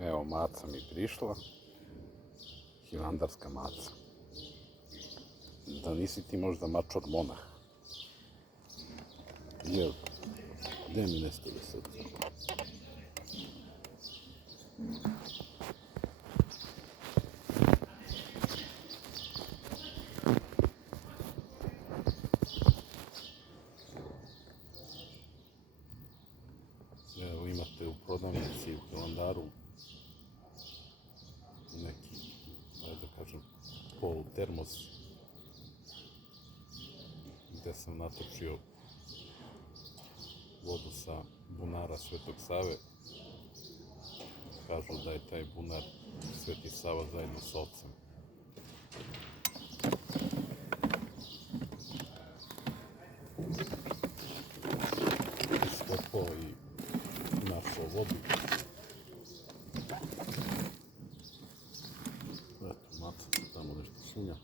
Evo, maca mi prišla, hilandarska maca. Da nisi ti možda mačor monah? Jel, gde mi nestali sad? Evo, imate u prodavnici u Hilandaru neki, ajde da kažem, polu termos gde sam natočio vodu sa bunara Svetog Save. Kažu da je taj bunar Sveti Sava zajedno sa ocem. Iskopao i našao vodu. Eto, maca se tamo nešto sunja.